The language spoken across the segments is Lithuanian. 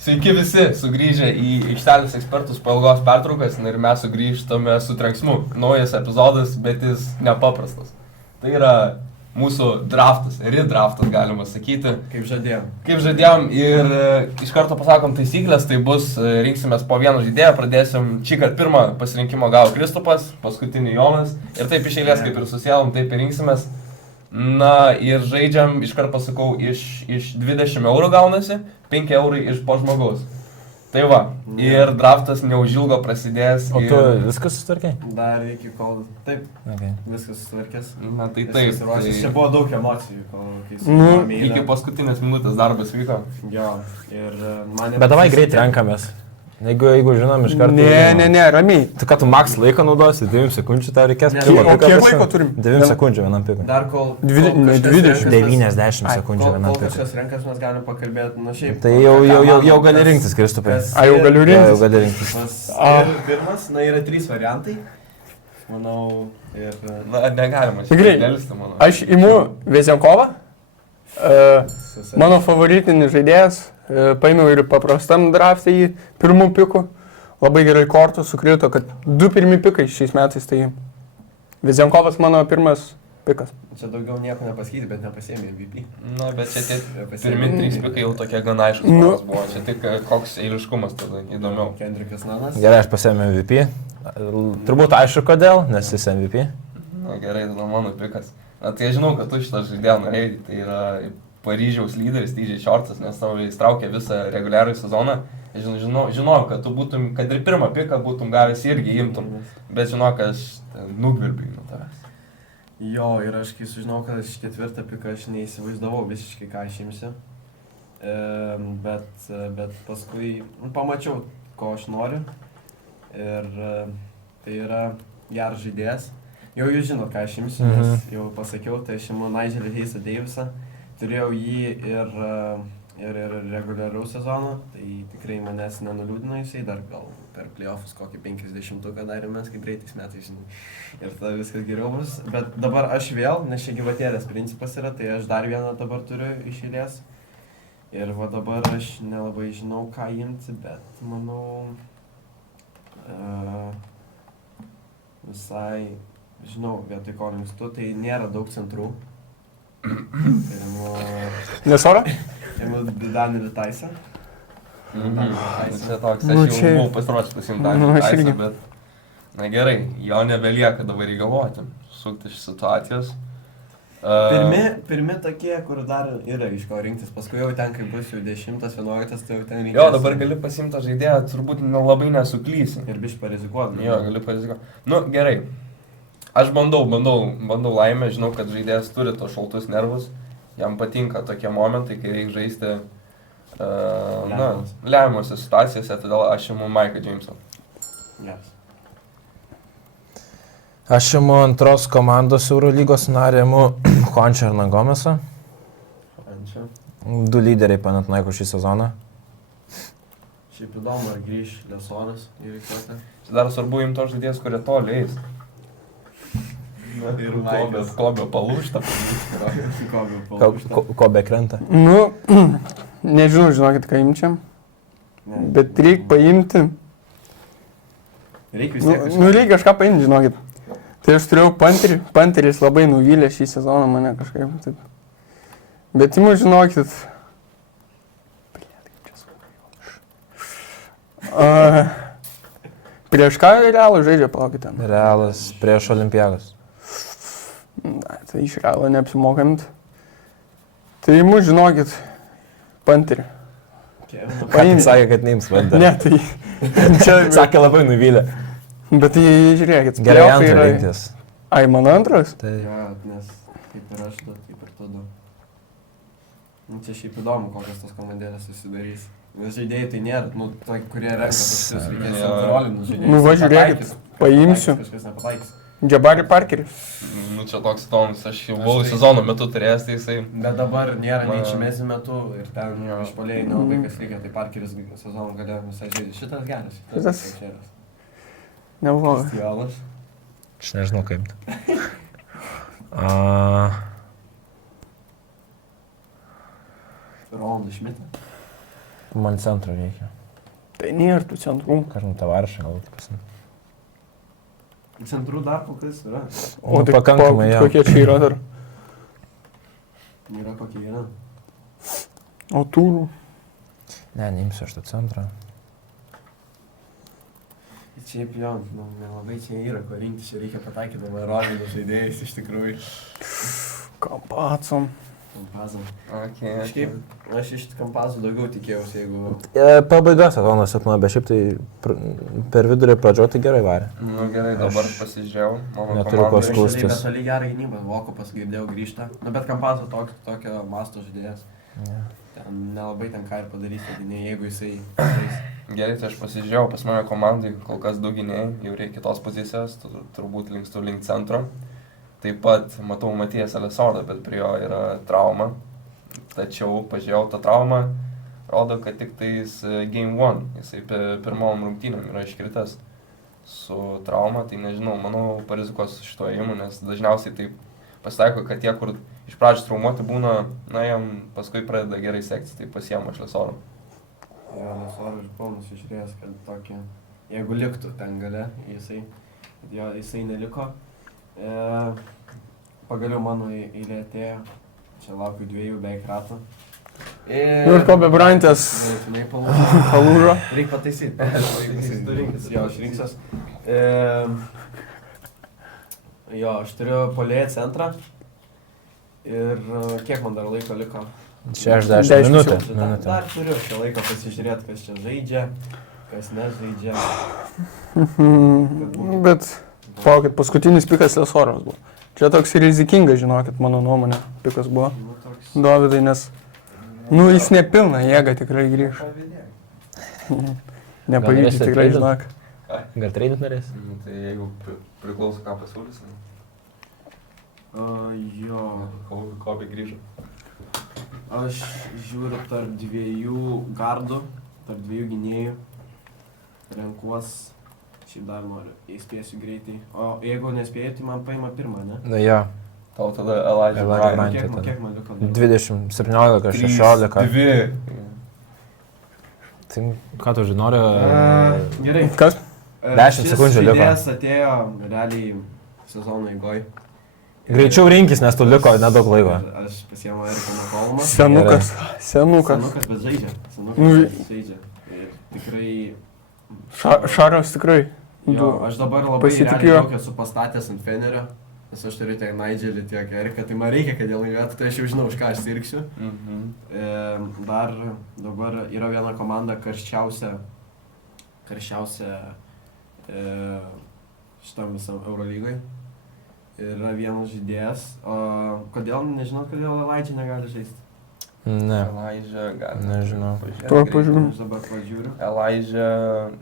Sveiki visi, sugrįžę į aikštelės ekspertus po ilgos pertraukos ir mes sugrįžtame su trenksmu. Naujas epizodas, bet jis nepaprastas. Tai yra mūsų draftas, redraftas galima sakyti. Kaip žadėjom ir iš karto pasakom taisyklės, tai bus rinksimės po vieną žaidėją, pradėsim šį kartą pirmą pasirinkimo gavo Kristupas, paskutinį Jonas ir taip iš eilės kaip ir susėlom, taip ir rinksimės. Na ir žaidžiam, iš karto pasakau, iš 20 eurų gaunasi, 5 eurai iš po žmogaus. Tai va, ir draftas neužilgo prasidės. O tu viskas sutvarkė? Dar iki kol. Taip, okay. Viskas sutvarkės. Na tai taip. Tai... Čia buvo daug emocijų, kai susidomėjau. Iki paskutinės minutės darbas vyko. Jo, ir man... Bet davai greit renkamės. Jeigu žinom iš karto... Ne, ramiai. Tu ką, tu max laiko naudosi? 9 sekundžių tau reikės. O kiek laiko turim? 9 sekundžių vienam pikui. Dar kol... 20. 90 sekundžių vienam pikui. Kol kažkas renkas, mes galim pakalbėti, nu šiaip... Tai jau gali rinktis, Kristupai. Jau galiu rinktis? Jau gali rinktis. Ir pirmas, yra 3 variantai. Manau, ir... Na, negalima Tikrai, manau. aš imu Vezienkovą. Mano favoritinis žaidėjas. Paėmiau ir paprastam draftą į pirmų pikų. Labai gerai kortų sukrito, kad 2 pirmi pikai šiais metais. Tai Vezienkovas mano pirmas pikas. Čia daugiau nieko nepasakyti, bet nepasėmė MVP. Na, bet čia tie pirmi 3 pikai jau tokie gana aiškus buvo. Čia tik koks eiliškumas tada įdomiau. Kendrikas Nanas. Gerai, aš pasėmiau MVP. Turbūt aišku kodėl, nes jis MVP. Na gerai, tada mano pikas. Na tai aš žinau, kad tu šitą žaidėją norėjai. Tai yra Paryžiaus lyderis, TJ Shortsas, nes tavo įstraukė visą reguliarų sezoną. Žinau, kad tu būtum, kad ir pirmą piką būtum gavęs irgi imtum. Bet žinau, kad aš nugvirbiu nuo tavęs. Jo, ir aš kai sužinau, kad aš 4 piką aš neįsivaizdavau visiškai ką aš imsiu. Bet paskui pamačiau, ko aš noriu. Ir tai yra geras žaidėjas. Jau jūs žinot, ką aš imsiu, nes jau pasakiau, tai aš imu Nigelį Hayesą Davisą. Turėjau jį ir reguliarų sezoną, tai tikrai manęs nenuliūdino jisai, dar gal per playoffus kokį 50-uką darėmės, kaip greitais metais, žinai, ir tada viskas geriau bus. Bet dabar aš vėl, nes čia gyvatėlės principas yra, tai aš dar vieną dabar turiu iš eilės. Ir va dabar aš nelabai žinau, ką imti, bet manau, visai, žinau, vietoj ko linkstu, tai nėra daug centrų. Nesora? Ėmiau Danielį Taisą. Čia toks, aš jau buvau pasiruošęs pasimti Danielį Taisą, bet... Na gerai, jo nebelieka dabar įgalvoti, sukti iš situacijos. Pirmi tokie, kur dar yra iš ko rinktis, paskui jau ten, kai bus jau 10, 11, tai jau ten rinktis. Jo, dabar gali pasimti žaidėją, turbūt labai nesuklysi. Ir biškai parizikuoti. Jo, gali parizikuoti. Nu, gerai. Aš bandau laimę, žinau, kad žaidėjas turi tos šaltus nervus, jam patinka tokie momentai, kai reikia žaisti lemiamose situacijose, todėl aš imu Mike'ą Jamesą. Yes. Aš imu antros komandos Eurolygos narį, imu Juančio Hernangomesą. 2 lyderiai Panathinaikos šį sezoną. Šiaip įdomu, ar grįš Lesonas į reikiuotę. Čia dar svarbu imti tos žaidėjas, kurie toli eis. Ir Kobė palūžta. Kobė krenta. Nu, nežinau, žinokit, ką imčiam. Bet reikia paimti. Reikia vis tiek kažką. Nu, reikia kažką paimti, žinokit. Tai aš turėjau Panterį. Panteris labai nuvylė šį sezoną mane kažkaip. Taip. Bet imu, žinokit. Prieš ką Realą žaidžia, palaukit ten? Realas prieš Olimpiados. Na, tai iš Realo neapsimokant. Tai imu, žinokit, Panterį. Ką tik sakė, kad neims vandą? Ne, tai... Čia sakė labai nuvylė. Bet tai žiūrėkit. Gerai antrą rinktis. Ai, mano antras? Tai... Ja, nes kaip ir aš du, kaip ir tu du. Čia šiaip įdomu, kokios tos komandėlės susidarys. Nes žaidėjai tai nėra, kurie renka pasis, reikės antrolinus žaidėjus. Nu va, žiūrėkit, paimsiu. Kažkas nepataikys. Jabari Parkeris. Nu čia toks įdomus, aš jau buvau sezono metu turėjęs, tai jisai... Bet dabar nėra nei Čimezi metu ir ten išpolėjai nelabai kas lygia, tai Parkeris sezono galėjo visai žaidži. Šitas geras. Šitas. Neblogas. Stivalas. Aš nežinau kaip. Rolandas Šmitą. Man centro reikia. Tai nėra tų centrų. Kažin tavaršą galbūt pasimti. Centrų dar kol kas yra. O Nu, tai pakankamai, jo. kokie čia yra dar? Yra kokie yra. O turų. Ne, neimsiu aš tą centrą. Šiaip jo, nu, nelabai čia yra ko rinkti, čia reikia pataikyti vairuotojų žaidėjais iš tikrųjų. Kampacom. Kampazą. Okay, Kažkaip, aš iš kampazų daugiau tikėjausi, jeigu... Pabaiga sezono silpna, bet šiaip tai per vidurį pradžio tai gerai varė. Nu gerai, dabar pasižiūrėjau. Mano Neturiu ko komandai- skųstis. Bet toli gerą gynybą, Vokopas girdėjau grįžta. Nu, bet kampazą tokio masto žaidėjas. Ja. Ten nelabai ten ką ir padaryti, jeigu jisai žais. Gerai, tai aš pasižiūrėjau, pas mane komandai kol kas du gynėjai, jau reikia kitos pozicijos, turbūt linkstu link centro. Taip pat matau Matijas Alesordą, bet prie jo yra trauma. Tačiau pažiūrėjau tą traumą, rodo, kad tik tais Game 1, jisai pirmom rungtynėm yra iškritęs su trauma, tai nežinau, manau parizikos šito ėjimu, nes dažniausiai taip pasitaiko, kad tie, kur iš pradžių traumuoti būna, na jam paskui pradeda gerai sektis, tai pasiema iš Alesorą. Jo, Alesorą ir Paunas išrėjęs, kad tokį, jeigu liktų ten gale, jisai neliko. Pagaliau mano eilė atėjo, čia laukiu 2 beveik ratų. Ir Kobe Bryant'as palūžo. Reikia pataisyti. Tu rinkis, jo, aš rinksiuos. Jo, aš turiu puolėją centrą. Ir kiek man dar laiko liko? 60 minutę. Dar turiu čia laiko pasižiūrėti, kas čia žaidžia, kas nežaidžia. Bet, palaukit, paskutinis pikas Lesoras buvo. Čia toks rizikingas, žinokit, mano nuomonė, pikas buvo. Nu, toks... Dovydai, nes, nu, jis nepilna jėga tikrai grįž. Nepavydžiu tikrai, žinok. Gal treidit norės? Tai jeigu priklauso, ką pasiūlysim. Jo. Kobe grįžo. Aš žiūriu tarp 2 gardų, tarp 2 gynėjų. Renkuos. Šiaip dar noriu, įspėsiu greitai. O jeigu nespėjai, tai man paima pirmą, ne? Na jo. Tau tada Elijah Bryant. Kiek man liko? 20, 17, 16. 2. Tai ką tu žinori? Gerai. Kas? 10 sekundžių liko. Šis žaidėjas atėjo realiai sezono eigoj. Greičiau rinkis, nes tu liko nedaug laiko. Aš pasiėmiau Eriką Makolmą. Senukas. Senukas, bet žaidžia. Senukas žaidžia. Ir tikrai... Šaras tikrai. Jo, aš dabar labai realiai daug esu pastatęs ant Fenerio, nes aš turiu tiek Nigelį, tiek Eriką, tai man reikia, kad jie laimėtų, tai aš jau žinau, už ką aš sirgsiu. Dar dabar yra viena komanda karščiausia šitam visam Eurolygoj. Yra vienas žaidėjas, o kodėl, nežinau, kodėl Elijah negali žaisti. Ne. Elijah gali. Nežinau. Tuo pažiūrėjau. Aš dabar pažiūriu. Elijah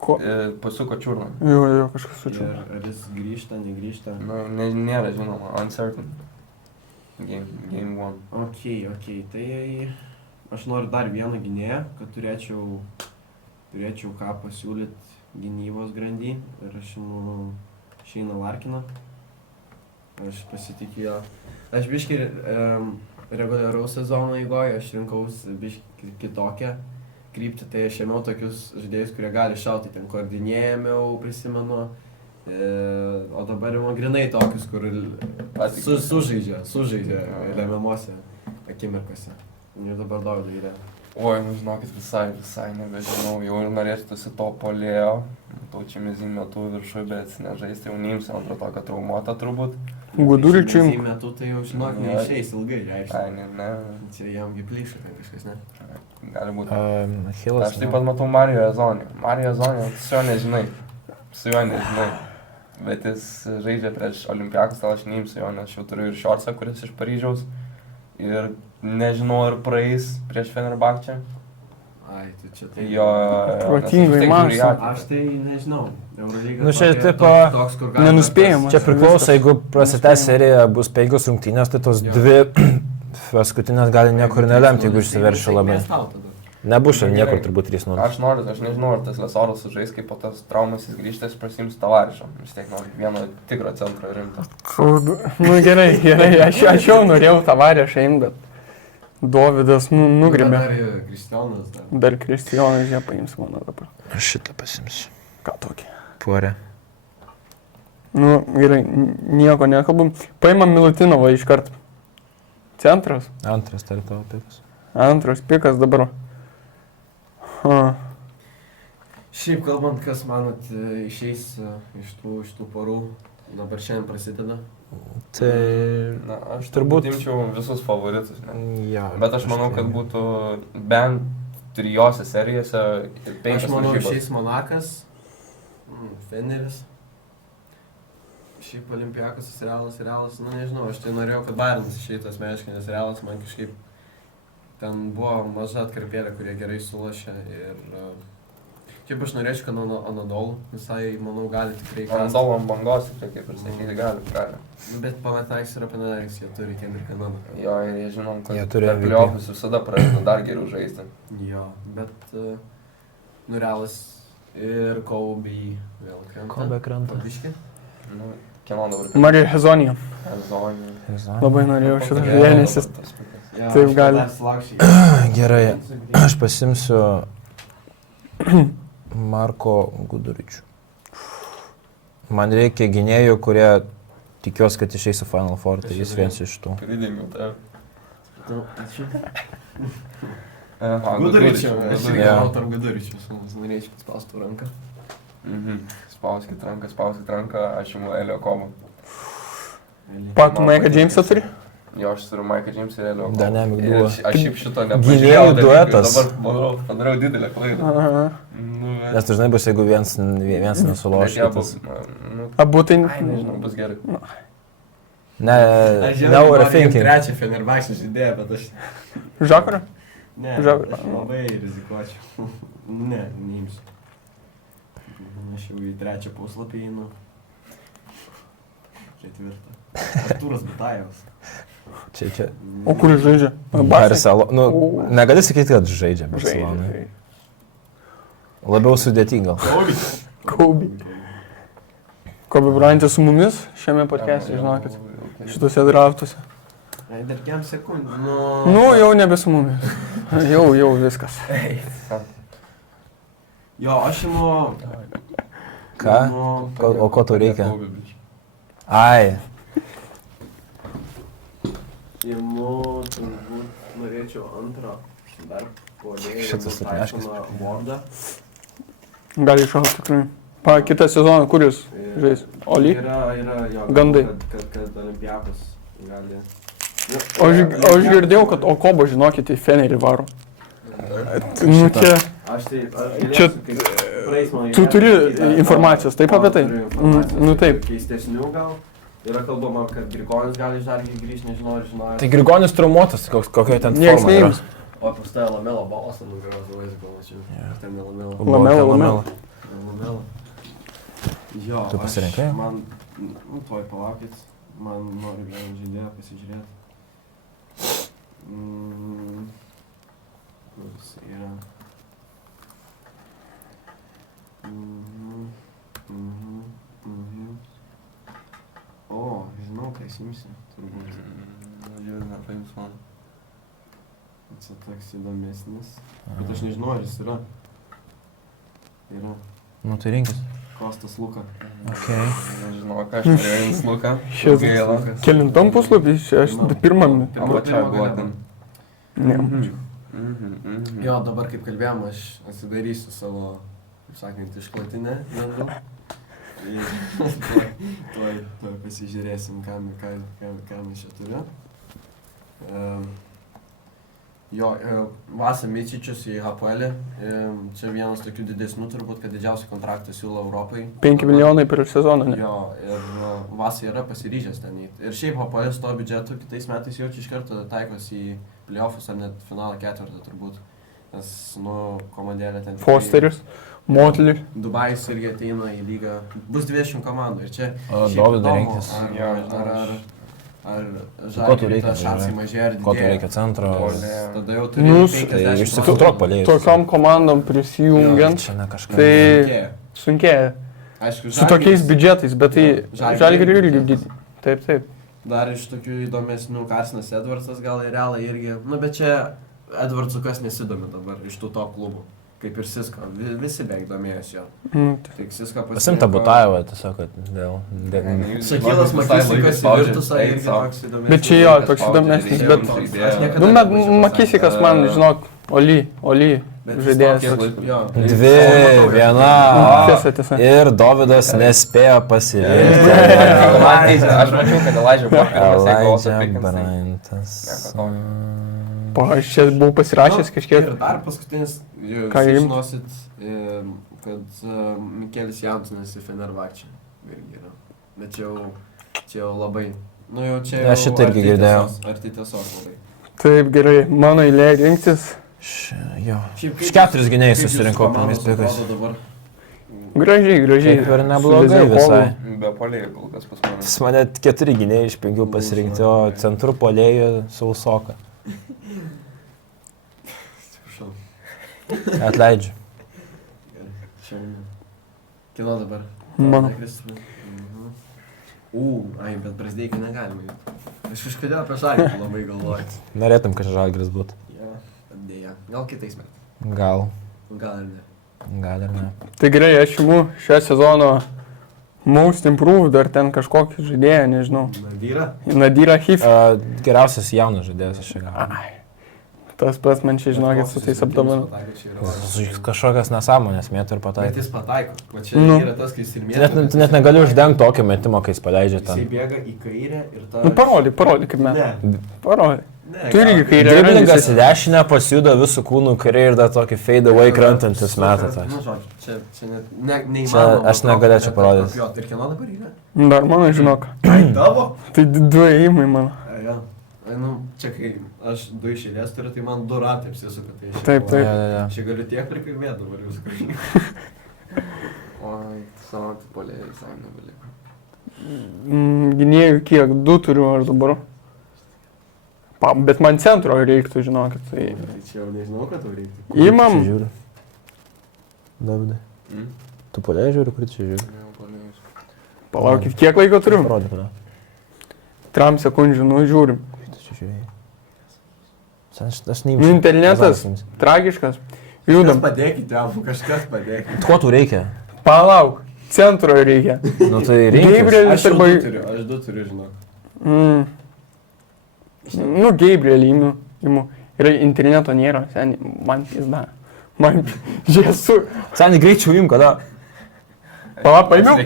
Ko? pasuko čiurną. Jo, kažkas sučiu. Ir ar jis grįžta, negrįžta. Nu, nėra žinoma, uncertain. Game 1. Ok, tai aš noriu dar vieną gynėją, kad turėčiau ką pasiūlyti gynybos grandy. Ir aš imu Šeiną Larkiną. Aš pasitikėjau. Aš biškį reguliaraus sezono eigoje, aš rinkausi biškį kitokią kryptį, tai aš ėmiau tokius žaidėjus, kurie gali šauti, ten koordinėjamiau, prisimenu, o dabar jau grinai tokius, kur sužaidžia lemiamuose akimirkose. Ir dabar Dovydai yra. Oi, nu žinokit, visai nebežinau, jau ir norėtųsi to polėjo. Matau, čia mezim metu viršui, bet nežaisti jau neimsiu antrą tokią traumuotą turbūt. Guduričiui. Į metu tai jau žinok, neišeis ilgai, reiškia. Ai, ne. Čia jamgi plyša, kažkas, ne? Gali būti. Achilas. Aš taip pat matau Mario Ezonį. Mario Ezonį, su juo nežinai. Bet jis žaidžia prieš Olimpiakus, tai aš neimsiu jo, nes jau turiu ir Šorcą, kuris iš Paryžiaus. Ir nežinau, ar praeis prieš Fenerbahčę. Ai, tai čia tai... Jo... Protingai mąsto. Aš tai nežinau. Eurolyga Nu, čia tokia, tipo toks, kur galima nenuspėjamas. Čia priklauso, jeigu prasitęs serija bus 5 rungtynės, tai tos 2 paskutinės gali niekur nelemti, jeigu išsiveršiu labai. Nebus čia niekur turbūt 3-0. Aš nežinau, ar tas Lesoras sužais, kaip po tas traumas jis grįžta, jis prasiims Tavarišą. Vis tiek noriu vieno tikro centro rimto. Nu gerai, aš jau norėjau Tavarišą imti, bet Dovydas nugrėbė. Dar Kristijonas dar. Dar Kristijonas jie paims mano dabar. Aš šitą pasimsiu. Ką tokį? Puorė. Nu, gerai, nieko nekalbam. Paimam Milutinovą iš karto. Centras. Antras tai tavo pikas. Antras pikas dabar. Šiaip kalbant, kas manot išeis iš tų porų, dabar šiandien prasideda. Tai... Na, aš Turbūt- imčiau visus favoritus. Ne? Ja, Bet aš manau, kad būtų bent 3 serijose 5 Aš manau, varžybos. išeis Monakas, Feneris. Šiaip Olimpiakos, Realas, nu nežinau, aš tai norėjau, kad Bayernas išeitų asmeniškai, nes Realas man kažkaip ten buvo maža atkarpėlė, kurie gerai sulašė ir šiaip aš norėčiau, kad Anadolu visai, manau, gali tikrai Anadolu ant bangos, tai kaip ir sakyti, gali. Bet Panathinaikos ir Panathinaikos jie turi Kendrick Nunną. Jo, ir jie žinom, kad Jie turi MVP. playoffus visada pradeda dar geriau žaisti. Jo, bet Realas ir Kobe vėl krenta. Kobe krenta. Biški. Nu, kieno dabar? Marija Hezonija. Zonė. Labai norėjau šitą žaidėją. Taip gali. Gerai, aš pasimsiu Marko Guduričių. Man reikia gynėjų, kurie tikiuosi, kad išeis į Final Four, tai jis vienas iš tų. Pridėmiau tave. Guduričiau. Aš irgi Jo. galvoju tarp Guduričiaus, nes norėčiau, kad spaustų ranką. Spauskit ranką, aš imu Elio Kobo. Pat Maiką Džeimsą turi? Jo, aš turiu Maiką Džeimsą ir Elio Kobo. Dynamic Ir duo. aš šiaip šito Gynėjų nepažiūrėjau dalykui, duetas. dabar manau, padariau didelę klaidą. Aha. Nu, Nes dažnai bus, jeigu vienas bet nesuloš, jie kitas. bus, Abu tai... ai, nežinau, bus gerai. Ne, Aš neoverthinking. trečią Fenerbahčę žaidėją, bet aš... Žakarą? Ne, Žakarą. aš labai rizikuočiau. Ne, neimsiu. Aš jau į trečią puslapį einu. Ketvirtą. Artūras Butajevas. Čia. O kur jis žaidžia? Barcelona. Nu, negali sakyti, kad žaidžia Barcelona. Žaidžia. Labiau sudėtinga. Kobe. Kobe Bryantas su mumis šiame podcast'e, žinokit. Šituose draftuose. Ai, dar kem sekundžių. Nu, jau nebe su mumis. Jau viskas. Jo, aš imu... Ką? O ko tau reikia? Ai. Imu, turbūt, norėčiau antrą. Dar puolėjų. Šitas atneškis. Vordą. Gali iššauti tikrai. Kitą sezoną, kur jūs žais? Oli? Yra jo, Gandai. Kad Olimpiakos gali... O aš girdėjau, kad Okobo, žinokit, į Fenerį varo. Nu, čia... Aš tai... Čia- Tu turi informacijos, taip apie tai? Nu, taip. Keistesnių gal. Yra kalbama, kad Grigonis gali iš Žalgirio grįžti, nežinau, ar žinau. Tai Grigonis traumuotas, kokia ten Niekas forma yra. neims. O pas tai Lamelo balsą nugaros vaizdą, mačiau. Ten ne Lamelo. Lamelo. Lamelo. Jo, Tu pasirinkai? Man... Nu, tuoj palaukit. Man noriu vieną žaidėją pasižiūrėti. Kur jis yra? O, žinau, ką jis imsi. Turbūt. Čia toks įdomesnis. Bet aš nežinau, ar jis yra. Yra. Nu tai rinkis. Kostas Luka. Okay. Nežinau, ką aš turėjau jums Luką. Šis- Gaila. Kelintam puslapį? Aš pirmam. O čia buvo ten. Ne. Jo, dabar kaip kalbėjom, aš atsidarysiu savo, kaip sakant, išklotinę gandų. Tuoj pasižiūrėsim, ką mes čia turiu. Jo, Vasa Mičičius į Hapoelį. Čia vienas tokių didesnių turbūt, kad didžiausią kontraktą siūlo Europai. 5 milijonai per sezoną, ne? Jo, ir Vasa yra pasiryžęs ten įti. Ir šiaip Hapoelis to biudžetu kitais metais jau čia iš karto taikos į playoffus ar net finalą ketvirtą turbūt. Nes, nu, komandėlė ten... Fosteris, Motley. Dubajus irgi ateina į lygą. Bus 20 komandų ir čia... O, šiaip Dovydą įdomu, rinktis. Ar Ko tu reikia, šansai žaidžiu? mažėja ar Ko tu didėja. reikia centro? Tada jau Nu, turi Tai 50 išsifiltruok palėjus. Tokiom komandom prisijungiant, Čia ne kažką. tai sunkėja. Aišku, Su tokiais biudžetais, bet tai Žalgiriui Žalgiriui irgi biudžetas. didį. Taip. Dar iš tokių įdomesnių Carsonas Edwardsas gal ir Realai irgi. Nu, bet čia Edwardsu kas nesidomi dabar iš tų top klubų. Kaip ir Sisko. Visi beveik domėjosi jo. Tik Sisko pasirinko. Pasimta Butajevo tiesiog, kad dėl... Šakylas Makisikas į Virtusą irgi toks įdomesnis. Bet čia jo, toks įdomesnis, bet... Nu, bet Makisikas man, žinok, Oli žaidėjas. Dvi, viena. Tiesa. Ir Dovydas nespėjo pasirinkti. Aš mačiau, kad Elijah Bryantas. Aš čia buvau pasirašęs kažkiek. Ir dar paskutinis, Ką jūs jums? žinosit, kad Mikelis Jansonas į Fenerbahčę irgi yra. Bet čia jau labai, nu jau čia jau Aš šitą irgi girdėjau. arti tiesos labai. Taip, gerai, mano eilė rinktis. Jo. Iš 4 gynėjus susirinkau pirmais pikais. Gražiai. Kaip ir neblogai visai. Be polėjų kol kas pas mane. Pas mane 4 gynėjai iš 5 pasirinkti, o centrų polėjų sausoka. Atleidžiu. Kino dabar. Mano. Bet Brasdeikį negalima. Aš kažkodėl apie Žalgirį labai galvoju. Norėtum, kad Žalgiris būtų. Dėja. Gal kitais metais. Gal. Gal ir ne. Gal ir ne. Tai gerai, aš imu šią sezono Most Improved ar ten kažkokį žaidėją, nežinau. Nadira Hif. Geriausias jaunas žaidėjas aš čia gavau. Tas pats man čia, žinokit, su tais apdovanojimais. Kažkokias nesąmonės mėtų ir pataiko. Bet jis pataiko. Va čia Nu. yra tas, kai jis ir mėtų. Tu net negali uždengti tokio metimo, kai jis paleidžia Jisai ten. bėga į kairę ir ta... Nu, parodyk kaip mes. Ne. Parodyk. Ne, Tu irgi kairė. Driblingas į dešinę pasijuda visų kūnų kairė ir dar tokį fade away krantantis metą. Nu, žodžiu, čia net neįmanoma. Aš negalėčiau parodyti. Jo, ir kieno dabar yra? Dar mano, žinok. Tavo? Tai 2 ėjimai mano. Jo. Nu, čia kai aš 2 iš eilės turiu, tai man 2 ratai apsisuka. Tai aš Taip. Čia galiu tiek prikalbėti dabar jūsų kažkaip. Oi, savo polėjai visai nebeliko. Gynėjų kiek? 2 turiu aš dabar. Bet man centro reiktų, žinokit. Tai... Tai čia jau nežinau, kad tau reiktų. Įmam. Žiūriu. Davidai. Tu polėjai žiūri, kur čia žiūri? Palaukit, kiek laiko turiu? Parodyk, tada. 3 sekundžių, nu žiūrim. Tu čia žiūrėjai. Aš neimsiu. Internetas tragiškas. Kažkas Judam. padėkite, abu, kažkas padėkite. Ko tu reikia? Palauk. Centro reikia. Nu tai reikia. Gabriel Aš jau arba... 2 turiu, aš 2 turiu, žinok. Nu, Gabriel imu. Ir interneto nėra, seniai, man pizda. Man žiesu. Seniai greičiau jum, kada? Pala, paėmiau.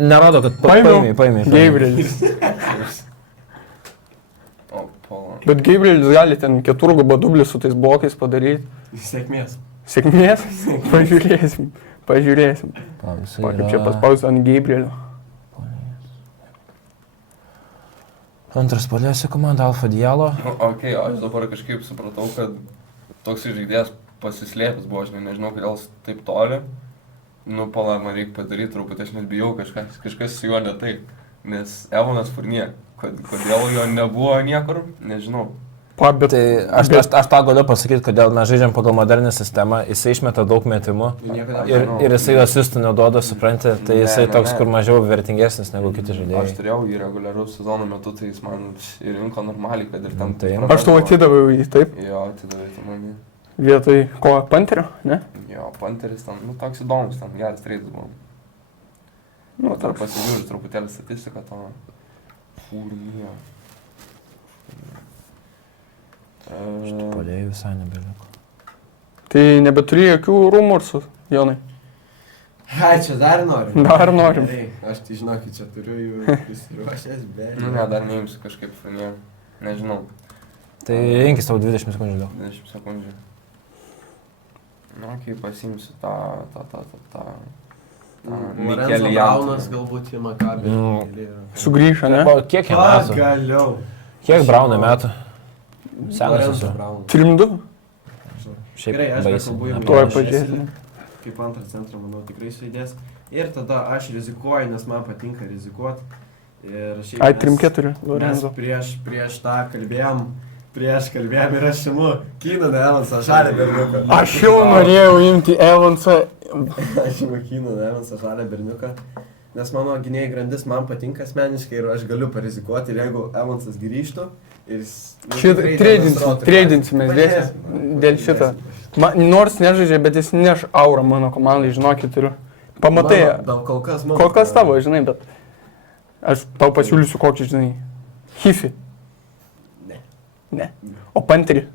Nerodo, kad paėmė. Gabrielis. O, pala. Bet Gabrielis gali ten 4 dublį su tais blokais padaryti. Sėkmės. Sėkmės? Pažiūrėsim. Kaip čia paspausti ant Gabrielio. Antras polėsi komanda Alfa Dialo. Ok, aš dabar kažkaip supratau, kad toks žaidėjas pasislėpęs buvo, aš nežinau, kodėl jis taip toli. Nu, pala, man reikia padaryti truputį, aš net bijau, kažkas su juo ne taip. Nes Evanas Fournier, kodėl jo nebuvo niekur, nežinau. Tai aš tą galiu pasakyti, kodėl mes žaidžiam pagal modernę sistemą, jisai išmeta daug metimų ir jisai asistų neduoda, supranti, tai jisai toks, kur mažiau vertingesnis negu kiti žaidėjai. Aš turėjau jį reguliaraus sezono metu, tai jis man ir rinko normaliai, kad ir tam Tai Aš tau atidaviau jį, taip? Jo, atidavai tu man jį. Vietoj ko, Panterio, ne? Jo, Panteris ten, nu toks įdomus, ten geras treidas buvo. Nu, Dar toks. pasižiūrėjau truputėlį statistiką to Fournier. Polėjai visai nebeliko. Tai nebeturi jokių rumorsų, Jonai. Ai, čia dar norim. Dar norim. Gerai, aš tai žinokit, čia turiu jų prisiruošęs, bet... Nu ne, dar neimsiu kažkaip Fournier. Nežinau, Tai rinkis tau 20 sekundžių gal. 20 sekundžių. Nu, kai pasiimsiu tą Lorenzo Braunas galbūt į Makabį. Sugrįžo, ne? Kiek jam metų? Pagaliau. Kiek Braunui metų? Senas Lorenzo esu. Braunas. 3-2. Šiaip Gerai, aš baisiai. nekalbu jau. Tuoj pažiūrėsime. Kaip antrą centrą, manau, tikrai suėdės. Ir tada aš rizikuoju, nes man patinka rizikuoti. Ir šiaip Ai, mes- 3-4, Mes Lorenzo. prieš tą kalbėjom ir aš imu Keenan Evansą, žalę berniuką. Aš jau norėjau imti Evansą. Aš imu Keenan Evansą, žalę berniuką. Nes mano gynėjai grandis man patinka asmeniškai ir aš galiu parizikuoti, ir jeigu Evansas grįžtų, ir jis... Treidinsimės dėl šito. Nors nežaidžia, bet jis neš aurą mano komandai, žinokit, turiu. Pamatai. Kol kas mano. Kol kas tavo, žinai, bet aš tau pasiūlysiu kokį, žinai, Hifi. Ne. O Panterį.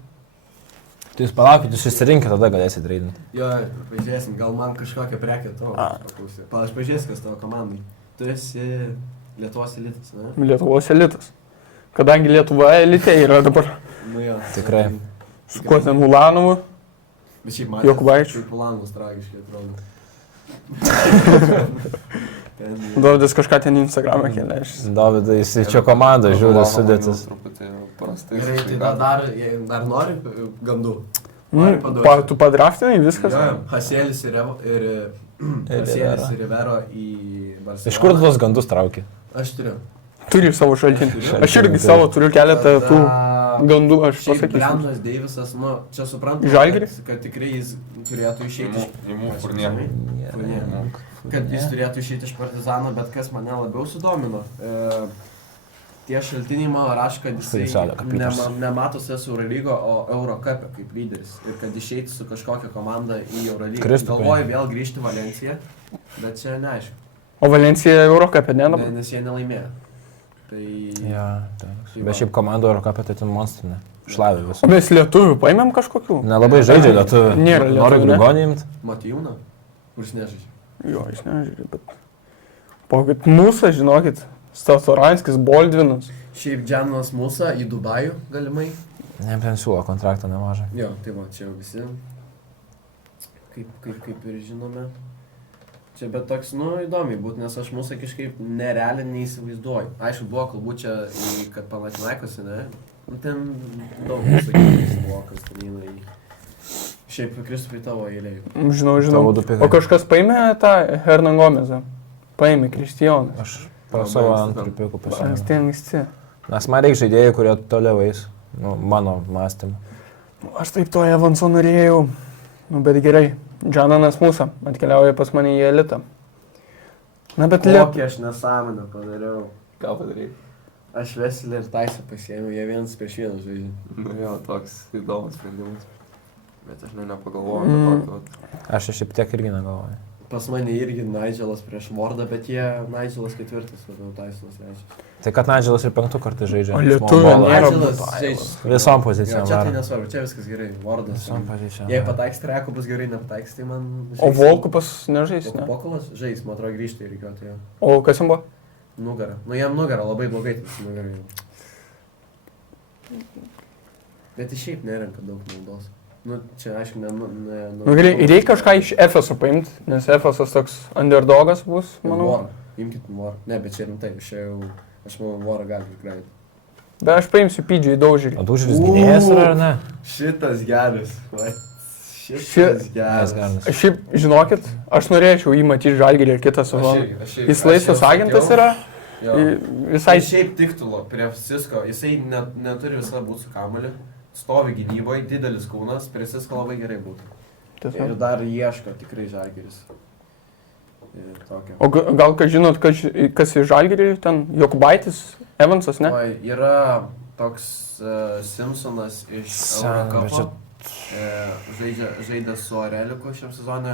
Tai jūs palaukit, jūs išsirinkit, tada galėsit treidinti. Jo, pažiūrėsim, gal man kažkokią prekę tavo paklausė. Aš pažiūrėsiu, kas tavo komandai. Tu esi Lietuvos elitas, ne? Lietuvos elitas. Kadangi Lietuva elitė yra dabar. Nu jo. Tikrai. Su kuo ten Ulanovu. Bet šiaip matė, Jokubaičiu. kaip Ulanus tragiškai atrodo. Dovydas kažką ten Instagram'e kėlė. Dovydai, jis čia komandą žiūri sudėtis. Gerai, tai dar nori gandų? Tu padraftinai viskas? Jo, Hasielis ir Rivero į Barceloną. Iš kur tuos gandus trauki? Aš turiu. Turi savo šaltinį. Aš irgi savo turiu keletą tų gandų, aš pasakysiu. Brandnas Deivisas, nu, čia suprantu, kad tikrai jis turėtų išeiti kad jis turėtų išeiti iš Partizano, bet kas mane labiau sudomino. Tie šaltiniai mano rašo, kad jisai nematos esu Eurolygo, o Eurocup'e kaip lyderis. Ir kad išeiti su kažkokia komanda į Eurolygą. Galvoju vėl grįžti į Valenciją, bet čia neaišku. O Valencija Eurocup'e, ne? Nes jie nelaimėjo. Ja, bet šiaip komanda Eurocup'e tai ten monstrinė. Šlavė visų. O mes lietuvių paėmėm kažkokių? Nelabai žaidžia lietuvių. Nėra lietuvių, Nori Grigonį imt? Matijūną? Kuris nežaidžia? Jo, jis nežaidžia, bet... Pagait Musa, žinokit, Statoranskis, Boldvinas. Šiaip Džanas Musa į Dubajų galimai. Ne, ten siūlo kontraktą nemažą. Jo, tai va, čia jau visi. Kaip ir žinome. Čia bet toks, nu, įdomiai būt, nes aš Musą kažkaip nerealiai neįsivaizduoju. Aišku, buvo kalbų čia, kad Panathinaikose, ne? Nu, ten daug sakyti buvo, kas ten įna į... Šiaip, Kristupai, tavo eilė. Žinau. O kažkas paėmė tą Hernan Gomezą? Paėmė Kristijonas. Aš po savo antrų pikų pasiėmė. Anksti. Nes man reikia žaidėjų, kurie toliau eis. Nu, mano mąstymu. Aš taip to Evanso norėjau. Nu, bet gerai. Džananas Musa atkeliauja pas mane į elitą. Na, bet Kokį aš nesąmonę padariau. Ką padarei? Aš Veselį ir Taisą pasiėmiau, jie vienas prieš vieną žaidžia. Nu jo, toks įdomus sprendimas. Bet aš nepagalvoju apie tokį. Aš šiaip tiek irgi negalvoju. Pas mane irgi Nigelas prieš Wardą, bet jie Nigelas 4, o Taisonas 3. Tai kad Nigelas ir 5 kartą žaidžia. O lietuvių nėra. Visom pozicijom. Čia tai nesvarbu, čia viskas gerai. Wardas. Visom pozicijom. Jei pataiks Treko bus gerai, nepataiks, tai man... O Volkupas nežais, ne? Pokolas žais, man atrodo grįžti į reikiuotį. O kas jam buvo? Nugara. Nu jam nugara labai blogai, tas nugara jau. Bet iš šiaip nerenka daug naudos. Nu, čia aišku, Nu, reikia kažką iš Efeso paimti, nes Efesas toks underdogas bus, manau. Vorą. Imkit Vorą. Ne, bet čia rimtai, aš manau, Vorą gali prikraitinti. Bet aš paimsiu Pidžiui Daužirį. O Daužyris gynėjas yra, ar ne? Šitas geras. Šitas geras. Šiaip, žinokit, aš norėčiau jį matyti Žalgirį ir kitą sezoną. Jis laisvas agentas yra. Visai šiaip tiktulo prie Sisko. Jisai neturi visą būti su kamuoliu. Stovi gynyboje, didelis kūnas, prie Sisko labai gerai būtų. Ir dar ieško tikrai Žalgiris. O gal, kad žinot, kas į Žalgirį ten? Jokubaitis, Evansas, ne? O, yra toks Simpsonas iš Eurocupo. Žaidė su Oreliku šiam sezonė.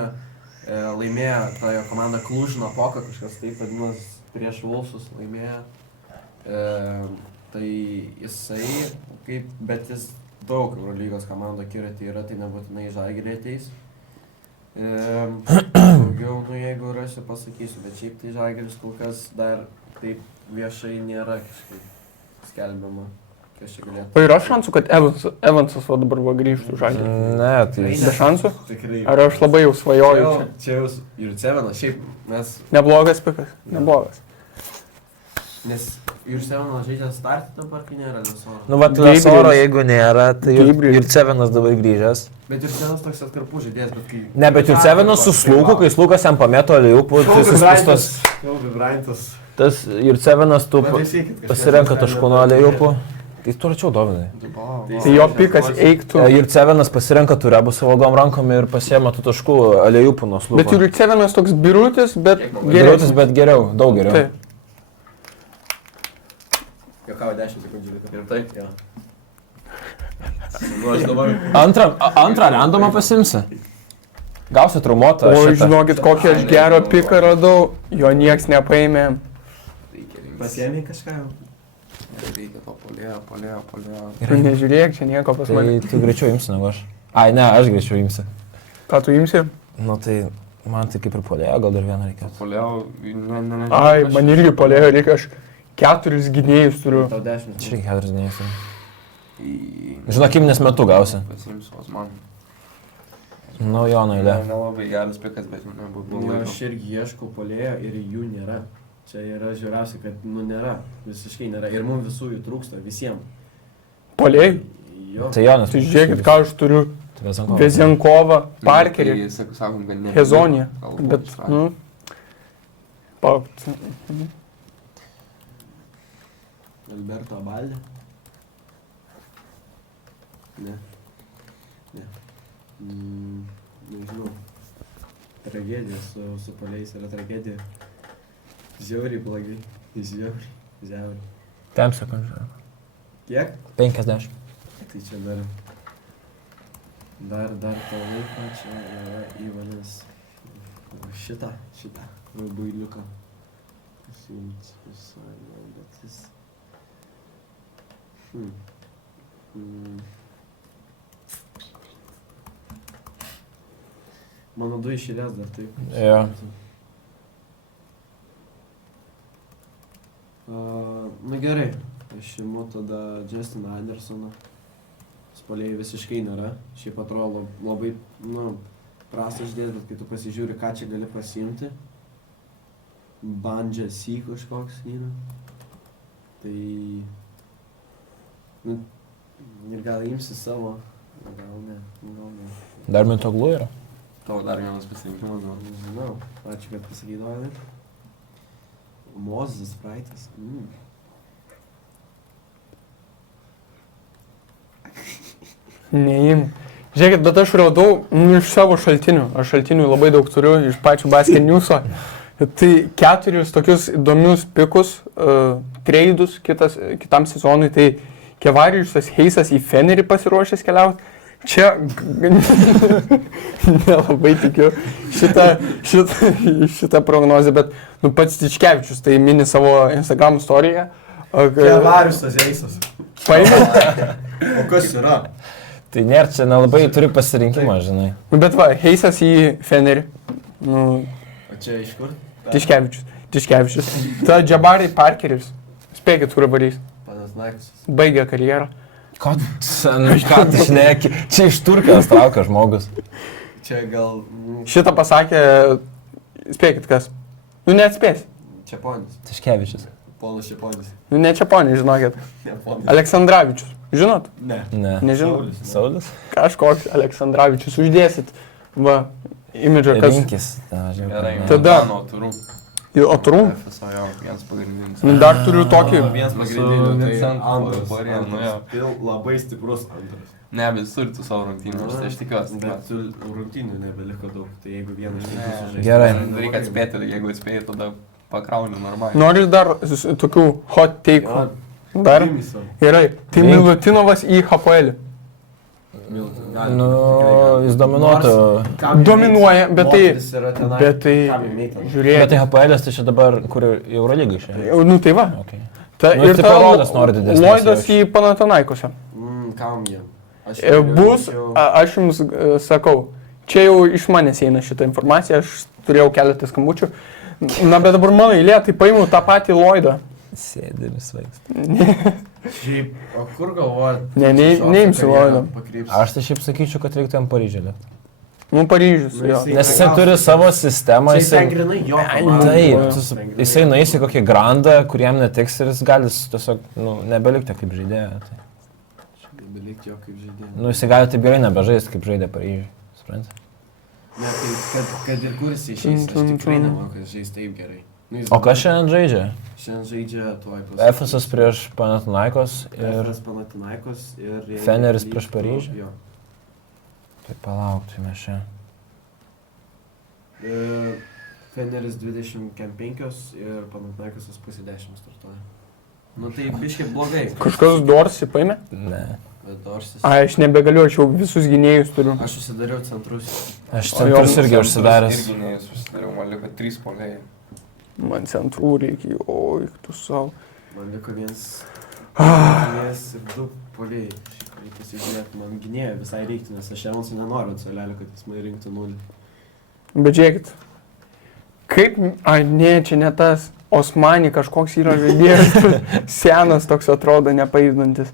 Laimėjo toje komanda Klužno Poka, kažkas taip vadinasi, prieš Vulsus laimėjo. Tai jisai, bet jis daug Eurolygos komando akiratį yra, tai nebūtinai Žalgirį ateis. Daugiau, jeigu rasiu, pasakysiu, bet šiaip tai Žalgiris kol kas dar taip viešai nėra kažkaip skelbiama. Kas čia galėtų. O yra šansų, kad Evansas dabar grįžtų Žalgirį? Ne, tai... Be šansų? Tikrai. Ar aš labai jau svajoju? Čia jau Jurcevenas, šiaip mes... Neblogas pikas, neblogas. Nes Jurcevenas žaidžia startį dabar, kai nėra Lesoro. Nu, vat Lesoro, jeigu nėra, tai Jurcevenas dabar grįžęs. Bet Jurcevenas toks atkarpų žaidėjas, bet kai... Ne, bet Jurcevenas su Slūku, kai Slūkas jam pameto aliupų, Bryantas. tas Jurcevenas tu pasirenka taškų nuo aliupų. Tai tu arčiau Dovydai. Tai jo pikas eiktų. Ir Cevenas pasirenka turebų savo ilgom rankom ir pasiema tų taškų aliejupų nuo slūpo. Bet ir Cevenas toks birutis, bet Gerutis, bet geriau, daug geriau. Taip. Jokavo 10 sekundžių liko. Ir taip. Jo. Nu, aš dabar... Antrą randomą pasimsi. Gausi traumuotą. O žinokit, kokį aš gerą piką radau, jo nieks nepaėmė. Pasiėmė kažką jau. Reikia to polėjo. Tu nežiūrėk, čia nieko pas mane. Tai tu greičiau imsi negu aš. Ai, ne, aš greičiau imsi. Ką tu imsi? Nu tai man tai kaip ir polėjo, gal dar vieną reikėtų. Polėjo, ne. Ai, man irgi polėjo, reikia aš 4 gynėjus turiu. Tau 10. Čia reikia 4 dėmesį. Žinok, kimnės metu gausi. Pasiimsiu Osmaną. Nu, Jono eilė. Nelabai geras pikas, bet jau nebūtų Nu, aš irgi ieškau polėjo ir jų nėra. Čia yra žiūriausia, kad nėra. Visiškai nėra. Ir mums visų jų trūksta, visiems. Polėjai? Jo. Tai Jonas. Tai žiūrėkit, ką aš turiu. Vezenkovą. Vezenkovą, Parkerį, Sakom, kad ne. Hezonį. Bet, nu... Alberto Abaldė? Ne. Nežinau. Tragedija su poliais yra tragedija. Žiauriai blogai. Žiauriai. 10 sekundžių. Kiek? 50. Tai čia dar to laiko čia yra įvadas. Šitą. Builiuką. Pasiimti visai, bet jis... Mano 2 išėlės dar taip. Jo. Nu gerai, aš imu tada Justin Andersoną. Spalėjai visiškai nėra. Šiaip atrodo labai, prastas ždės, bet kai tu pasižiūri, ką čia gali pasiimti. Bandžia C kažkoks yra. Tai... Ir gal imsi savo, gal ne. Dar Mitoglų yra? Tavo dar vienas pasirinkimas. Nežinau, ačiū, kad pasakydavai. Mozes Praitas. Neim. Žiūrėkit, bet aš radau iš savo šaltinių. Aš šaltinių labai daug turiu, iš pačių Basket News'o. Tai 4 tokius įdomius pikus, treidus kitam sezonui. Tai Kevarijusas Heisas į Fenerį pasiruošęs keliauti. Čia nelabai tikiu šitą prognozę, bet pats Tičkevičius tai mini savo Instagram istoriją. Kevarijusas Heisas. Paėmė. O kas yra? Tai nėra, čia nelabai turi pasirinkimą, žinai. Bet va, Heisas į Fenerį. O čia iš kur? Tičkevičius. Ta Jabari Parkeris. Spėkit, kur varys. Panasnaikis. Baigė karjerą. Ką tu šneki? Čia iš Turkijos traukia žmogus. Čia gal... Šitą pasakė, spėkit kas. Neatspės. Čeponis. Tiškevičius. Polas Čeponis. Ne Čeponis, žinokit. Čeponis. Aleksandravičius. Žinot? Ne. Nežinau. Saulis? Kažkoks Aleksandravičius. Uždėsit. Va, imidžą kas. Rinkis. Gerai, Tada. O turiu? FSO, vienas pagrindinis. Dar turiu tokį. Vienas pagrindinių, tai Antras. Antras. Labai stiprus antras. Ne, bet turi tu savo rungtynių, aš tikiuosi. Bet tu rungtynių nebeliko daug, tai jeigu vienas iš jūsų žaidžia. Gerai. Reikia atspėti, jeigu atspėjai, tada pakrauni normaliai. Nori dar tokių hot take. Dar? Gerai. Tai Milutinovas į Hapoelį. Nu, jis dominuotų. Dominuoja, bet tai... Žiūrėk. Bet tai HPL'as tai čia dabar, kur Eurolyga išėjo. Nu tai va. Okay. Ir tipo Loidas nori didesnės. Loidas į Panathinaikosą. Kam jie? Bus, aš jums sakau, čia jau iš manęs eina šitą informaciją, aš turėjau keletą skambučių. Na, bet dabar mano eilė, tai paimu tą patį Loidą. Sėdėlis vaikas. Šiaip, o kur galvojat? Neimsiu Loidą. Aš tai šiaip sakyčiau, kad reiktų jam Paryžių lėkti. Nu, Paryžius, jo. Nes jisai turi savo sistemą, jisai grinai jo. Taip, jisai nueis į kokį grandą, kur jam netiks ir jis gali tiesiog nebelikti kaip žaidėja. Nebelikti jo kaip žaidėja. Nu, jisai gali taip gerai nebežaisti, kaip žaidė Paryžiui. Supranti? Ne, tai kad ir kur jis išeis, aš tikrai nemanau, kad žais taip gerai. O kas šiandien žaidžia? Šiandien žaidžia tuoj pas. Efesas prieš Panathinaikos ir Efesas Panathinaikos ir... Feneris prieš Paryžių? Jo. Tai palaukti mes čia. Feneris 25 ir Panathinaikosas pusė 10 startuoja. Nu tai biškiai blogai. Kažkas Dorsį paėmė? Ne. Bet Dorsis. Ai, aš nebegaliu, aš jau visus gynėjus turiu. Aš susidariau centrus. Aš centrus irgi užsidaręs. Irgi nesusidariau, man liko 3 puolėjai. Man centrų reikia, oi, tu savo. Man liko vienas ir 2 puolėjai. Reikia pasižiūrėti, man gynėjo visai reiktų, nes aš Evansui nenoriu atsalelį, kad jis man rinktų 0. Bet žiūrėkit, kaip, ai ne, čia ne tas, Osmanį kažkoks yra žaidėjas, senas toks atrodo, nepavydantis.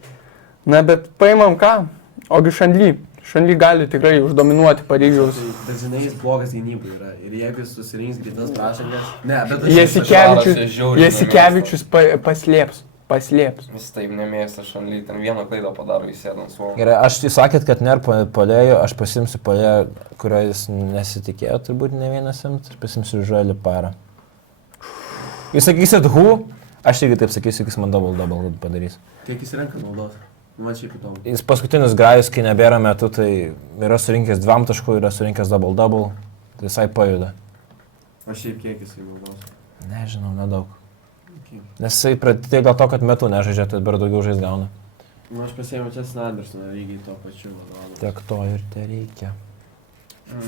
Na, bet paimam ką? Ogi Šanly. Šanly gali tikrai uždominuoti Paryžiaus. Bet žinai, jis blogas gynybai yra. Ir jeigu jis susirinks greitas prašangas... Ne, bet Jasikevičius paslėps. Jis taip nemėgsta Šanly, ten vieną klaidą padaro, jis sėda ant suolo. Gerai, aš jūs sakėt, kad nėra puolėjų, aš pasimsiu puolėją, kurio jis nesitikėjo, turbūt ne vienas imt, aš pasimsiu Žuelį Parą. Jūs sakysit who, aš irgi taip sakysiu, jis man double padarys. Kiek jis renka naudos? Man šiaip įdomu. Jis paskutinis grajus, kai nebėra metu, tai yra surinkęs 2 taškų, yra surinkęs double, tai visai pajuda. O šiaip kiek jisai naudos? Nežinau, nedaug. Okay. Nes jisai pradėjo gal to, kad metu nežaidžia, tai dabar daugiau žais gauna. Nu, aš pasiėmiau Česną Andersoną lygiai to pačiu, vadovau. Tiek to ir te reikia.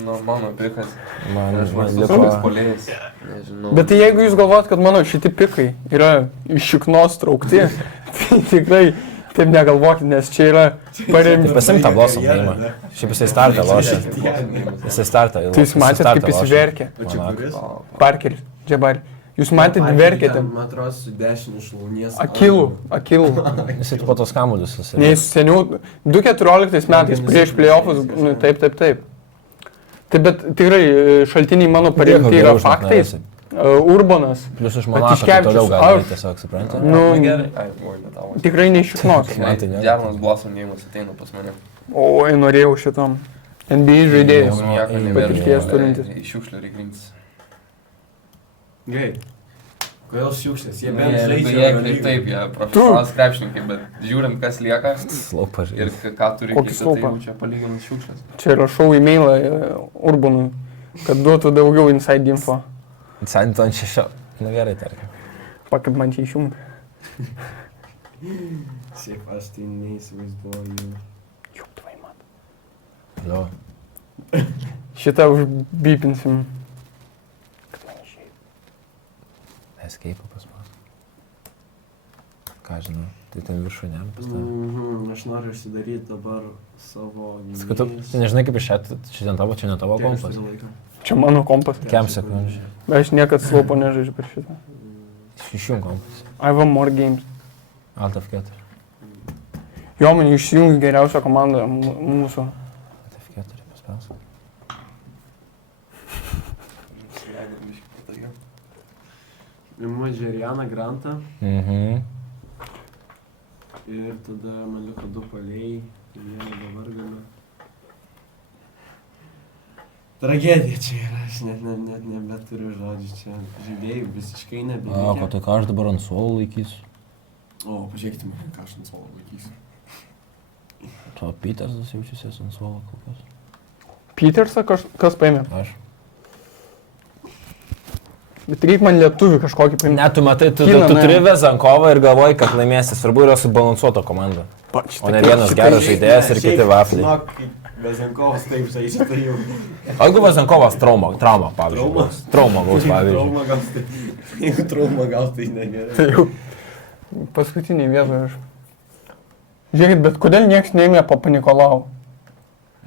Nu, mano pikas. Man Aš liko... puolėjas. Nežinau. Bet tai jeigu jūs galvojat, kad mano šitie pikai yra iš šiknos traukti, tai tikrai taip negalvokit, nes čia yra paremti. Pasim tą blossom neimą. Šiaip jisai startą lošia. Jisai startą. Tai jūs matėt, kaip jis verkė. O čia kuris? Parkeris, Džabari. Jūs matėt, verkėte. Man atrodo, su 10 šlaunies. Akilų. Jisai po tos kamuolius susirė. Nes seniau, 2014 metais prieš playoffus, nu, taip. Taip, bet tikrai šaltiniai mano paremti yra faktais. Urbanas. Plius iš Monako tai toliau gali tiesiog, supranti? Nu, gerai. Ai, oi, bet tavo. tikrai neiššiknos. Džernas Blossom neimas ateina pas mane. Oi, norėjau šitam. NBA žaidėjas. Patirties turintis. Į šiukšlių reikia rinktis. Gerai. Kodėl šiukšlės? Jie bent Jie žaidžia. taip, jie profesionalus krepšininkai, bet žiūrint, kas lieka Slaupa ir žaidėjas. ką turi Kokį kiti, tai slaupą? jau čia palyginus šiukšlės. Čia rašau e-mailą Urbanui, kad duotų daugiau inside info. Santį ant 6. Nu gerai, tarkim. Pakab man čia išjungti. Šiaip aš tai neįsivaizduoju. Juk tvai man. Jo. Šitą užbypinsim. Kad man išėjai. Escape pas mus. Ką žinau, tai ten viršų ne pastavė. Aš noriu užsidaryti dabar savo Sakau, tu nežinai kaip išėti, čia ne tavo kompas. Čia mano kompas. Kiam sekundžių. Aš niekad slaupo nežaidžiu per šitą. Išjung kompas. I have more games. Alt F4. Jo, man išjungi geriausią komandą mūsų. Alt F4 paspausk. Imu Džerianą Grantą Mhm. ir tada man liko 2 puolėjai. Vieną dabar galiu. Tragedija čia yra, aš net nebeturiu žodžių čia. Žaidėjai visiškai O, nebelikę. tai ką aš dabar ant suolo laikysiu? O, pažiūrėkite man, ką aš ant suolo laikysiu. To Petersas jaučiasi ant suolo kol kas. Petersą kas paėmė? Aš. Bet reikia man lietuvių kažkokį paimti. Ne, tu matai, tu Kiną, ne. turi Vezankovą ir galvoji, kad laimėsi. Svarbu yra subalansuota komanda. O ne vienas geras žaidėjas ir kiti vafliai. Žinok, kaip Vezenkovas taip žaidžia, tai jau. O jeigu Vezankovas trauma, pavyzdžiui. Trauma gaus, pavyzdžiui. Trauma gaus, tai... Jeigu trauma gaus, tai negerai. Tai jau paskutiniai vietoje aš. Žiūrėkit, bet kodėl nieks neėmė Papa Nikolau?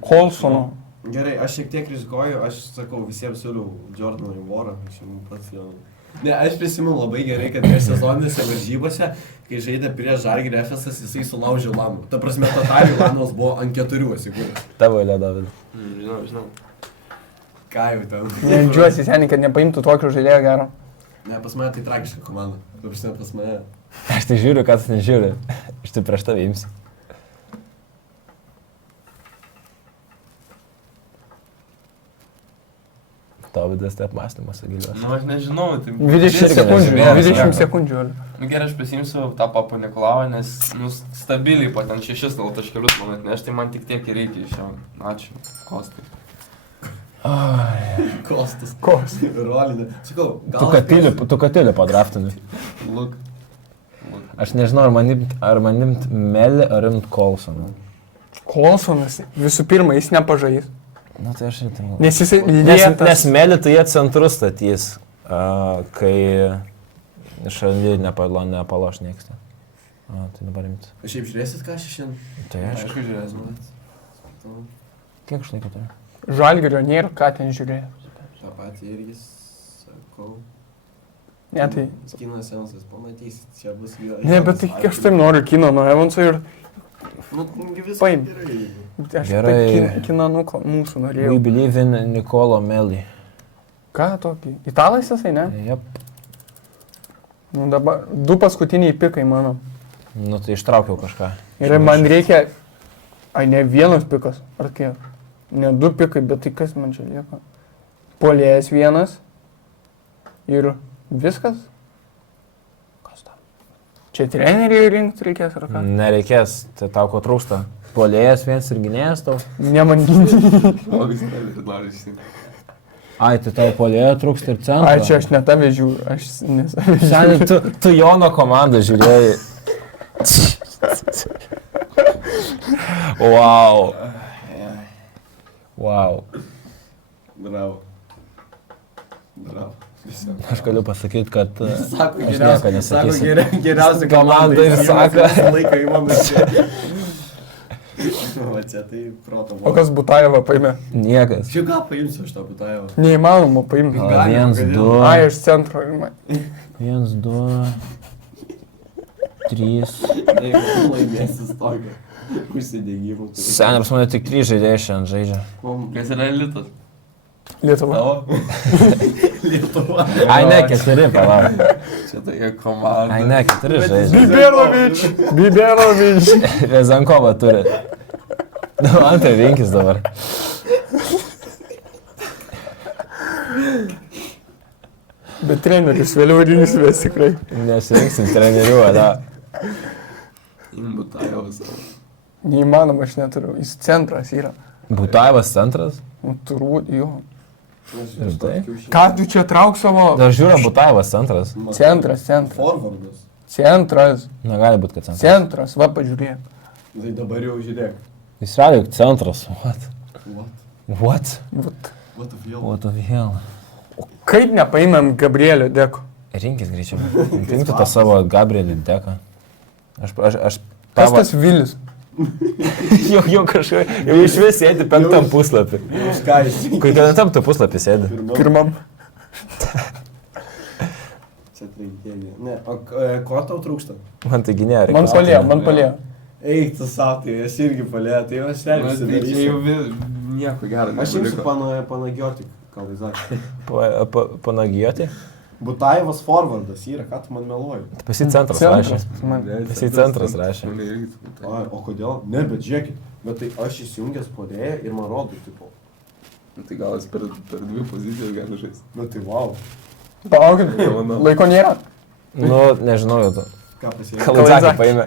Kolsono. Gerai, aš šiek tiek rizikuoju, aš sakau visiems siūliau Jordaną į vorą, aš jau pats jau... Ne, aš prisimenu labai gerai, kad prieš sezoninėse varžybose, kai žaidė prieš Žalgirį Efesas, jisai sulaužė Lamų. Ta prasme, totaliai Lamas buvo ant 4 atsigūręs. Tavo eilė, David. Žinau. Ką jau ten? Nedžiuosi seniai, kad nepaimtų tokio žaidėjo gero. Ne, pas mane tai tragiška komanda. Ta prasme, pas mane... Aš tai žiūriu, kas nežiūri. Aš tai prieš tavį imsiu. Tavo vis tai apmąstymas, gilios. Nu, aš nežinau, tai... 20 sekundžių, nežinau. 20 sekundžių. Nu gerai, aš pasimsiu tą Papą Nikolavą, nes, nu, stabiliai po ten 6 taškelius man atneš, tai man tik tiek ir reikia iš jo. Ačiū, Kostai. Kostas. Kostas. Rolinė. Sakau, Tu katilį padraftini. Luk. Aš nežinau, ar man imt Melį, ar imt Kolsoną. Kolsonas, visų pirma, jis nepažais. Na tai aš tai manau. Nes jis Nes Melį tai jie centrus statys, kai šaly nepaloš nieks. Tai dabar imti. Šiaip žiūrėsit, ką aš šiandien? Tai aišku. Aišku, žiūrėsim. Kiek aš laiko turiu? Žalgirio nėra, ką ten žiūrėjo. tą patį irgi sakau. Ne, tai... Kino seansas, pamatysit, čia bus jo. Ne, bet tai aš taip noriu kino nuo Evanso ir... Nu, viskas paim. gerai. Aš Gerai. taip kino mūsų norėjau. We believe in Nicolo Melli. Ką tokį? Italas jisai, ne? Jep. Nu dabar, 2 paskutiniai pikai mano. Nu tai ištraukiau kažką. Ir man reikia... Ai, ne 1 pikas, ar kiek? Ne 2 pikai, bet tai kas man čia lieka? Puolėjas 1. Ir viskas? Kas tam? Čia treneriai rinkti reikės, ar ką? Nereikės, tai tau ko trūksta. Puolėjas 1 ir gynėjas tau. Ne man ginti. Ai, tai tau puolėjo trūksta ir centro. Ai, čia aš ne tave žiūriu, aš nesave Seniai, tu Jono komandą žiūrėjai. Wow. Wow. Bravo. Bravo. Aš galiu pasakyti, kad... Sako, aš nieko nesakysiu. Geriausia Komanda ir sako. Laiką įmame čia. O čia tai proto. O kas Butajevą paėmė? Niekas. Šiuo ką paimsiu aš tą Butajevą? Neįmanoma paimti. Galima, 1, kodėl? 2. Ai, iš centro. 1, 2, 3. Jeigu tu laimėsis tokio užsidėgymų. Seniai, pas mane tik 3 žaidėjai šiandien žaidžia. Kas yra elitas? Lietuva. Lietuva. Ai, ne, 4, palauk. Čia tokia komanda. Ai, ne, 4 žaidžia. Biberovič! Biberovič! Rezankovą turi. Nu, man tai rinkis dabar. Bet treneris vėliau rinksimės tikrai. Nesirinksim trenerių, da. Imbutajovas. Neįmanoma, aš neturiu. Jis centras yra. Butajevas centras? Nu, turbūt, jo. Rimtai? Ką tu čia trauk savo? Da žiūrė, Butajevas centras. Centras. Forwardas. Centras. Negali būti, kad centras. Centras, va, pažiūrėk. Tai dabar jau žiūrėk. Jis realiai centras. What? What? What? What the hell? What of hell? Kaip nepaimėm Gabrielio Deko? Rinkis greičiau. Rinkti tą savo Gabrielį Deką. Aš Kas tas Vilis? jau kažkaip, jau iš vis sėdi 5 puslapį. Ką jis? Kai kelintam tu puslapį sėdi? Pirmam. Čia traikėlė. Ne, o ko tau trūksta? Man tai gynėjo reikia. Man palėjo. Eik tu savo, tai aš irgi palėjau, tai aš Tai nervisiu. čia jau nieko gero. Aš imsiu Panagiotį, kalvizakį. Panagijoti? Butajevas forwardas yra, ką tu man meluoji? Pasi centras rašė. Man. Jisai centras rašė. O kodėl? Ne, bet žiūrėkit, bet tai aš įsijungęs podėję ir man rodo, tipo. Tai gal jis per 2 pozicijas gali žaisti. Bet tai wow. Palaukit, laiko nėra. Nu, nežinau jau tu. Ką pasiekti? Kalazakį paėmė.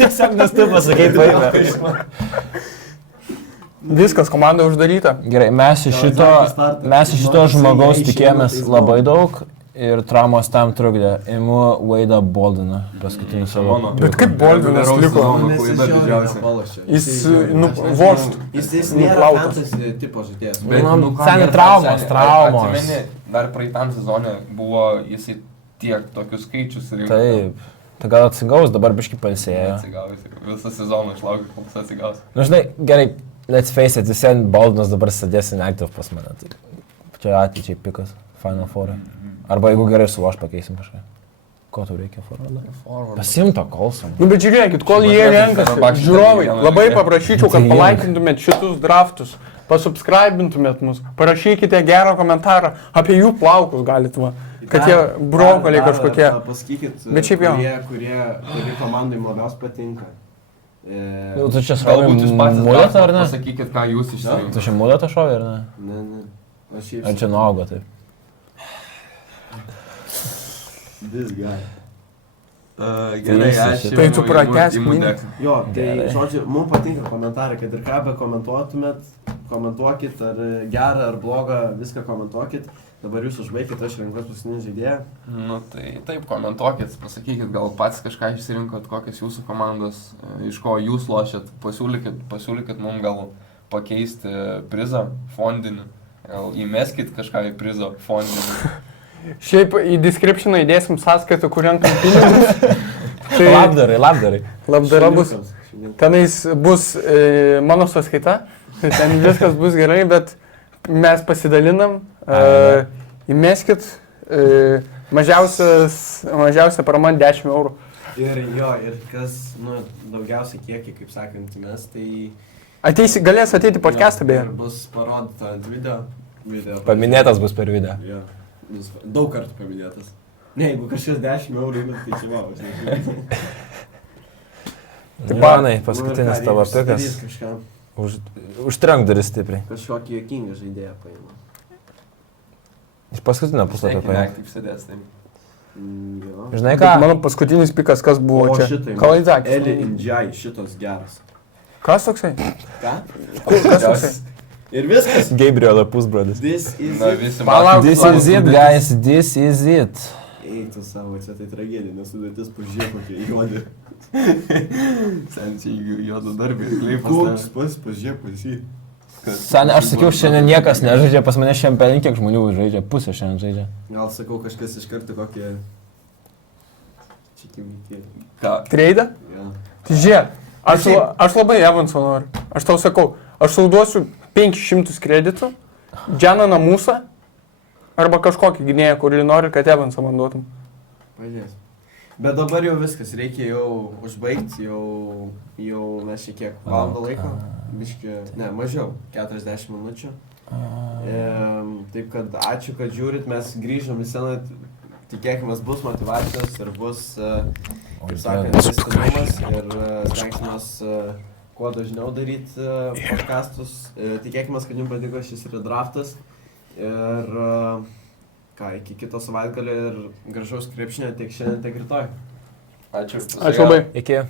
Tiesiog nes tu pasakei paėmė. Viskas, komanda uždaryta. Gerai, mes iš šito žmogaus tikėjomės labai daug ir traumos tam trukdė. Imu Wade Boldiną paskutinį savo. Bet kaip Boldinas liko? Jis, nu, vošt. Jis nėra fantasy tipo žaidėjas. Seniai traumos. Atsimeni, dar praeitam sezone buvo jisai tiek tokius skaičius rinko. Taip. Tai gal atsigaus, dabar biškai palsėjo. Atsigaus. Visą sezoną išlaukiu, kol jis atsigaus. Nu, žinai, gerai, let's face it, visi Boldinas dabar sėdės inactive pas mane. Tai čia ateičiai pikas, Final Four. Arba jeigu gerai suloš, pakeisim kažką. Ko tau reikia forwardą? Pasimto Kolsoną. Nu, bet žiūrėkit, kol jie renkasi, žiūrovai, labai paprašyčiau, kad palaikintumėt šitus draftus, pasubscribintumėt mus, parašykite gerą komentarą, apie jų plaukus galit va, kad jie brokoliai kažkokie. Pasakykit, Bet šiaip jau. kurie komandai labiausiai patinka. Tu čia Galbūt jūs patys muletą ar ne? pasakykit, ką jūs išsirinkite. Tu čia muletą šovė ar ne? Ne. Aš šiaip... Ar čia nuaugo taip? This guy. Gerai, Tai aš tai tu pratęsk imu mintį. Deksą. Jo, tai Gerai. žodžiu, mums patinka komentarai, kad ir ką be komentuotumėt, komentuokit, ar gerą, ar blogą, viską komentuokit. Dabar jūs užbaigit, aš renkuos paskutinį žaidėją. Nu tai taip, komentuokit, pasakykit, gal pats kažką išsirinkot, kokias jūsų komandos, iš ko jūs lošėt, pasiūlykit mums gal pakeisti prizą fondinį, gal įmeskit kažką į prizo fondinį. Šiaip į descriptioną įdėsim sąskaitų, kur renkam pinigus. Tai Labdarai. labdara bus. Šuniukams. Tenais bus mano sąskaita. Ten viskas bus gerai, bet mes pasidalinam. Įmeskit. Mažiausia parama 10 eurų. Ir jo, ir kas, nu, daugiausiai kiekį, kaip sakant, mes, tai... Galės ateiti podcastą beje. Ir bus parodyta ant video. Paminėtas bus per video. Jo, daug kartų paminėtas. Ne, jeigu kažkas 10 eurų įmet, tai čia vau, aš nežinau. Tai Banai, paskutinis tavo pikas. Kažką, Užtrenk duris stipriai. kažkokį juokingą žaidėją paima. Iš paskutinio puslapio paėmė. Taip sėdės, taip. Jo. Žinai ką? Mano paskutinis pikas, kas buvo O čia? šitai. Kalaizakis. Eli Indžiai, šitas geras. Kas toksai? Ką? Kas toksai? Ir viskas. Gabrielio pusbrodis. This is Na, it. visi Palauk, This is it, guys, this is it. Eik tu savo, čia tai tragedija, nesudėtis pažiūrėk kokie juodi. Senčiai juodo darbį, Koks pažiūrėk pasi. Sen, aš sakiau, šiandien niekas nežaidžia, pas mane šiandien kiek žmonių žaidžia, pusė šiandien žaidžia. Gal sakau kažkas iš karto kokie... Čikimikė. Ką? Treidą? Ja. Tai žiūrėk, aš labai Evanso noriu. Aš tau sakau, aš tau duosiu 500 kreditų, Džaną Namusą, arba kažkokį gynėją, kurį nori, kad Evansą man duotum. Pažiūrės. Bet dabar jau viskas, reikia jau užbaigti, jau mes šiek tiek valandą laiko, biški, ne, mažiau, 40 minučių. Taip kad ačiū, kad žiūrit, mes grįžom į sceną, tikėkime, bus motyvacijos ir bus, kaip sakant, tęstinumas ir stengsimės kuo dažniau daryti podcastus. Tikėkime, kad jums patiko šis redraftas ir ką, iki kito savaitgalio ir gražaus krepšinio tiek šiandien, tiek rytoj. Ačiū. Ačiū labai. Iki.